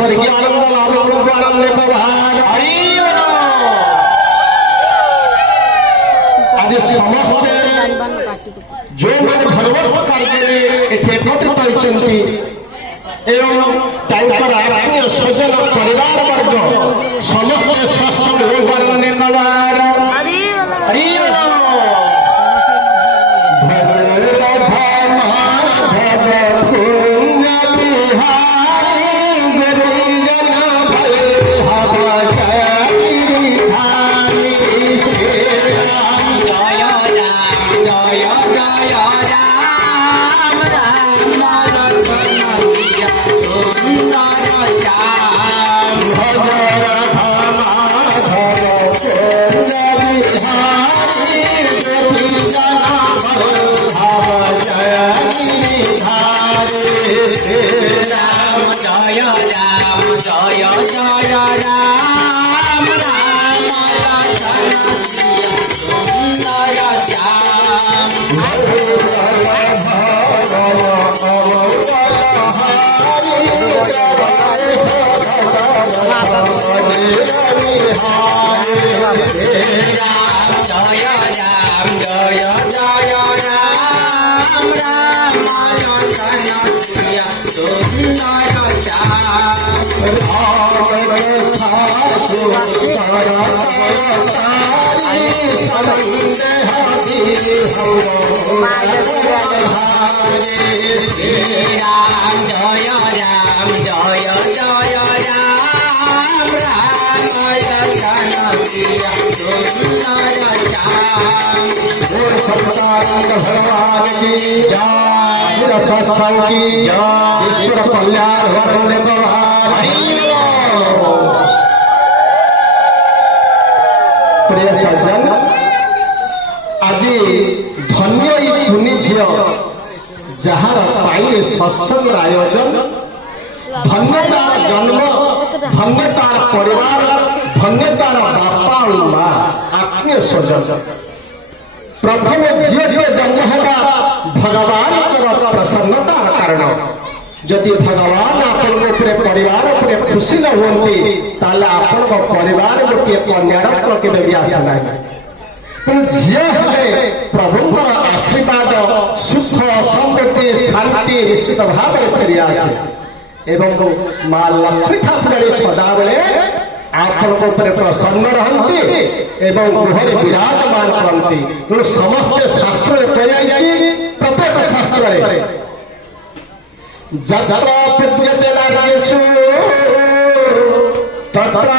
स्वर्गीय आनंद लाल आनंद कबार आज समस्ते जो मैंने भगवत कार्य एकत्रित होती एवं आत्मीय स्वजन परिवार वर्ग समस्ते स्वस्थ भगवान की जय सत्संग की जय ईश्वर कल्याण वरने प्रिय सज्जन आज धन्य पुनि झील जार पाइले सत्संग आयोजन धन्य तार जन्म धन्य तार परिवार धन्य तार बापा और माँ आत्मीय स्वजन प्रथम झील के जन्म होगा भगवान प्रसन्नतार कारण जदि भगवान आपण परिवार उपरे खुशी न होती ताले आपण परिवार गोटे कन्यार केवे भी आसे ना झील हेले प्रभुंर आशीर्वाद सुख समृद्धि शांति निश्चित भाव में फेरी आसे एवं माँ लक्ष्मी ठाकुराणी सदाबले आपण प्रसन्न रहती एवं गृह विराजमान करती तेणु समस्त शास्त्र प्रत्येक शास्त्र जत्र पूज्यते नार्येषु तत्र